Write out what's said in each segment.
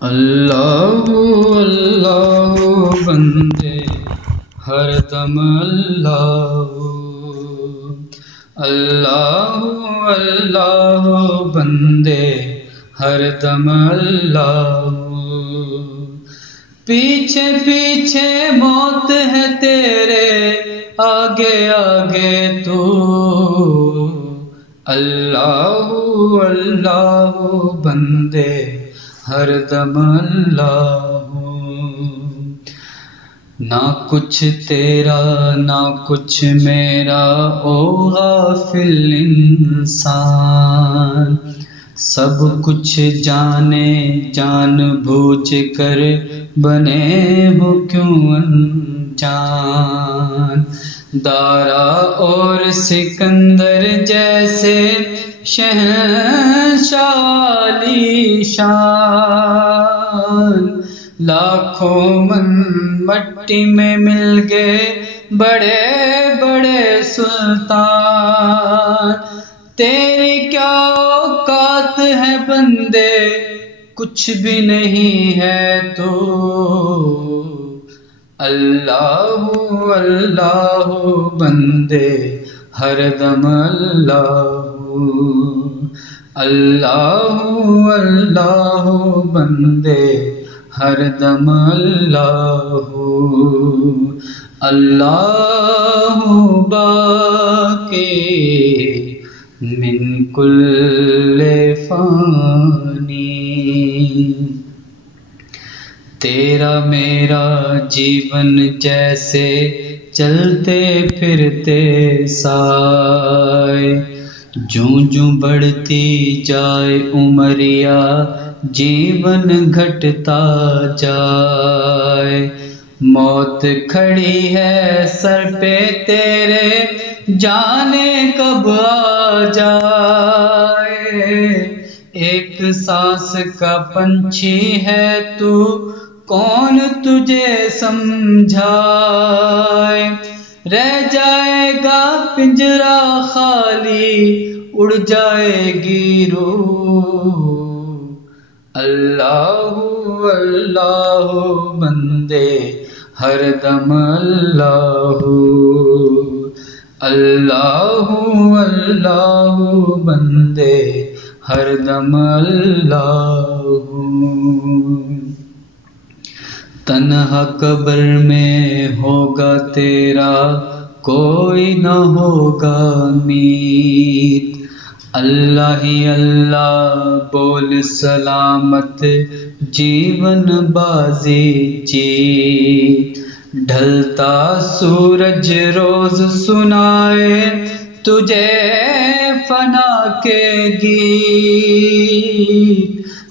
اللہ اللہ بندے ہر دم اللہ اللہ اللہ بندے ہر دم اللہ پیچھے پیچھے موت ہے تیرے آگے آگے تو اللہ اللہ بندے ہر دم اللہ نہ کچھ تیرا نہ کچھ میرا او غافل انسان سب کچھ جانے جان بوجھ کر بنے ہو کیوں انجان دارا اور سکندر جیسے شہنشاہ علی شان لاکھوں من مٹی میں مل گئے بڑے بڑے سلطان تیری کیا اوقات ہے بندے کچھ بھی نہیں ہے تو اللہ اللہ بندے ہر دم اللہ اللہ اللہ بندے ہر دم اللہ اللہ باقی من کل فانی تیرا میرا جیون جیسے چلتے پھرتے سائے جوں جوں بڑھتی جائے عمریا جیون گھٹتا جائے موت کھڑی ہے سر پہ تیرے جانے کب آ جائے ایک سانس کا پنچھی ہے تو کون تجھے سمجھائے رہ جائے گا پنجرا خالی اڑ جائے گی روح اللہ اللہ بندے ہر دم اللہ اللہ اللہ بندے ہر دم اللہ تنہا قبر میں ہوگا تیرا کوئی نہ ہوگا میت اللہ ہی اللہ بول سلامت جیون بازی جیت ڈھلتا سورج روز سنائے تجھے فنا کے گیت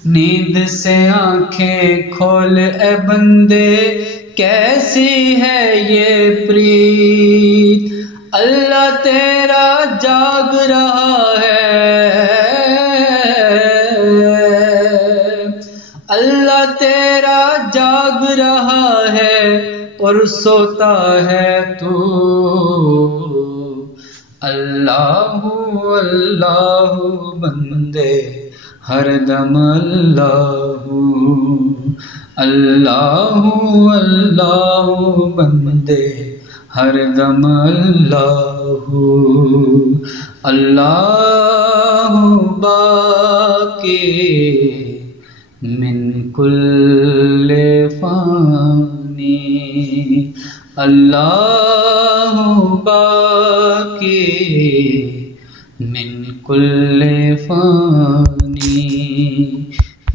نیند سے آنکھیں کھول اے بندے کیسی ہے یہ پریت اللہ تیرا جاگ رہا ہے اللہ تیرا جاگ رہا ہے اور سوتا ہے تو اللہ اللہ بندے ہر دم اللہ اللہ اللہ بندے ہر دم اللہ اللہ باقی من کل فانی اللہ باقی من کل فانی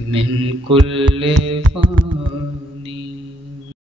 من کل